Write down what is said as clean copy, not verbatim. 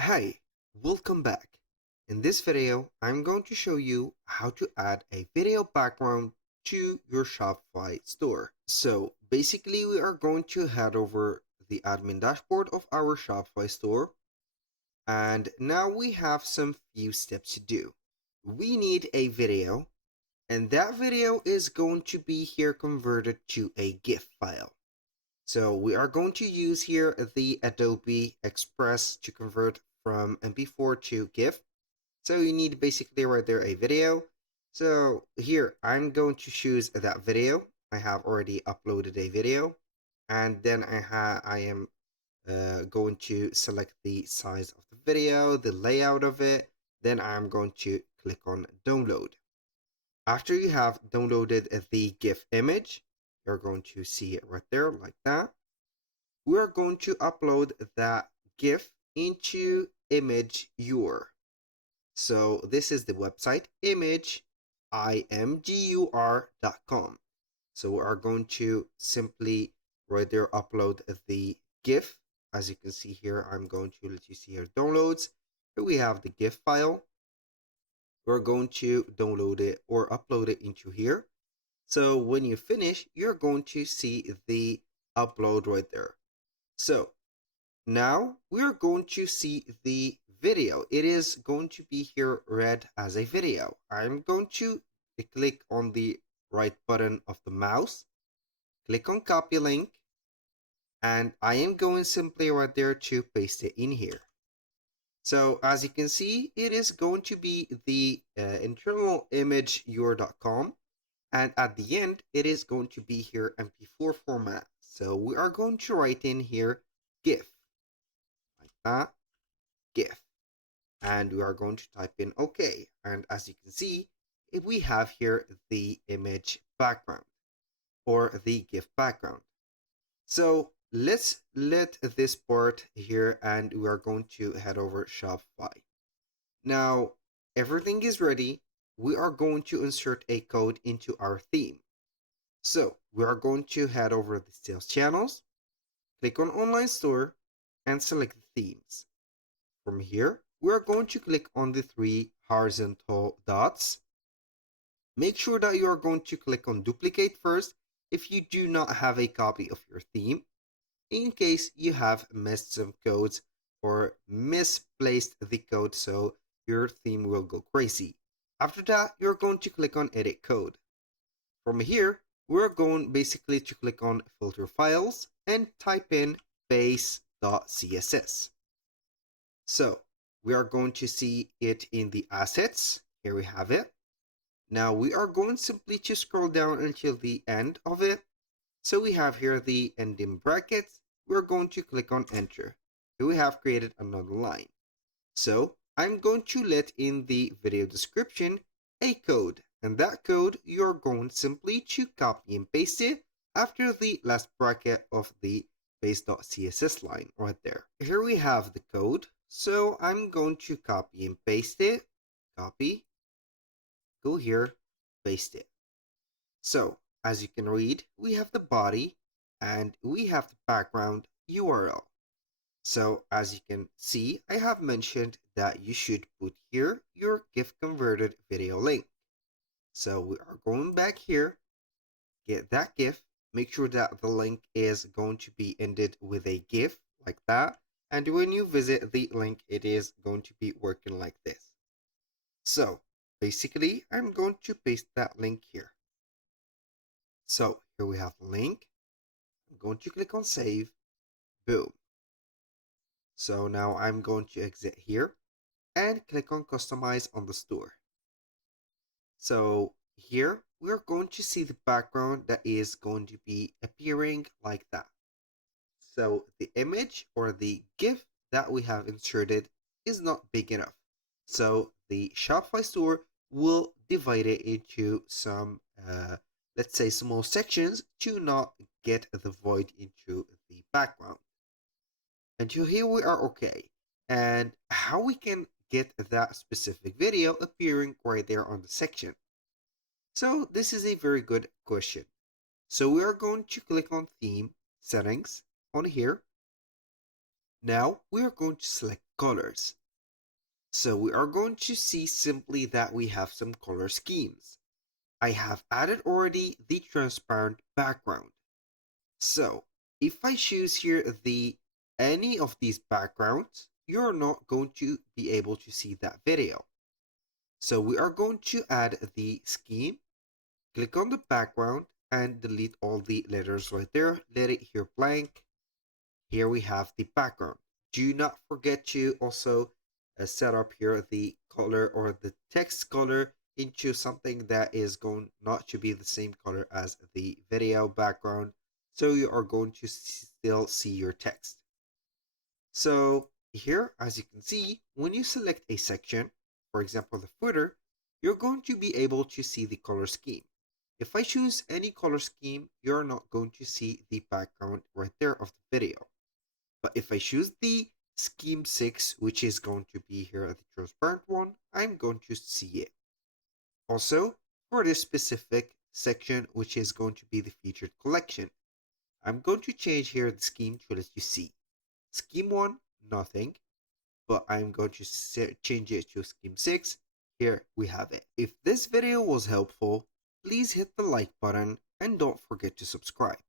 Hi, welcome back. In this video, I'm going to show you how to add a video background to your Shopify store. So basically, we are going to head over the admin dashboard of our Shopify store. And now we have some few steps to do. We need a video, and that video is going to be here converted to a GIF file. So we are going to use here the Adobe Express to convert from MP4 to GIF. So you need basically right there a video. So here I'm going to choose that video. I have already uploaded a video, and then I am going to select the size of the video, the layout of it. Then I'm going to click on download. After you have downloaded the GIF image, you're going to see it right there like that. We're going to upload that GIF into imgur. So this is the website imgur.com. So we are going to simply right there upload the GIF. As you can see here, I'm going to let you see here downloads. Here we have the GIF file. We're going to download it or upload it into here. So when you finish, you're going to see the upload right there. So now we're going to see the video. It is going to be here read as a video. I'm going to click on the right button of the mouse, click on copy link, and I am going simply right there to paste it in here. So as you can see, it is going to be the internal image your.com, and at the end, it is going to be here MP4 format. So we are going to write in here GIF, like that, GIF. And we are going to type in OK. And as you can see, we have here the image background or the GIF background. So let's let this part here and we are going to head over Shopify. Now, everything is ready. We are going to insert a code into our theme. So we are going to head over the sales channels, click on online store and select the themes. From here, we're going to click on the three horizontal dots. Make sure that you are going to click on duplicate first if you do not have a copy of your theme, in case you have missed some codes or misplaced the code so your theme will go crazy. After that, you're going to click on edit code. From here, we're going basically to click on filter files and type in base.css. So we are going to see it in the assets. Here we have it. Now we are going simply to scroll down until the end of it. So we have here the ending brackets. We're going to click on enter. Here we have created another line. So I'm going to let in the video description a code, and that code you're going simply to copy and paste it after the last bracket of the base.css line right there. Here we have the code. So I'm going to copy and paste it. Copy, go here, paste it. So as you can read, we have the body and we have the background URL. So as you can see, I have mentioned that you should put here your GIF converted video link. So we are going back here, get that GIF, make sure that the link is going to be ended with a GIF like that. And when you visit the link, it is going to be working like this. So basically, I'm going to paste that link here. So here we have the link. I'm going to click on save. Boom. So now I'm going to exit here and click on customize on the store. So here we're going to see the background that is going to be appearing like that. So the image or the GIF that we have inserted is not big enough. So the Shopify store will divide it into some, let's say, small sections to not get the void into the background. Until here we are okay. And how we can get that specific video appearing right there on the section? So this is a very good question. So we are going to click on theme settings on here. Now we are going to select colors. So we are going to see simply that we have some color schemes. I have added already the transparent background. So if I choose here the any of these backgrounds, you're not going to be able to see that video. So we are going to add the scheme, click on the background and delete all the letters right there. Let it here blank. Here we have the background. Do not forget to also set up here the color or the text color into something that is going not to be the same color as the video background. So you are going to still see your text. So here, as you can see, when you select a section, for example, the footer, you're going to be able to see the color scheme. If I choose any color scheme, you're not going to see the background right there of the video. But if I choose the scheme 6, which is going to be here the transparent one, I'm going to see it. Also, for this specific section, which is going to be the featured collection, I'm going to change here the scheme to let you see. Scheme 1, nothing, but I'm going to change it to scheme 6. Here we have it. If this video was helpful, please hit the like button and don't forget to subscribe.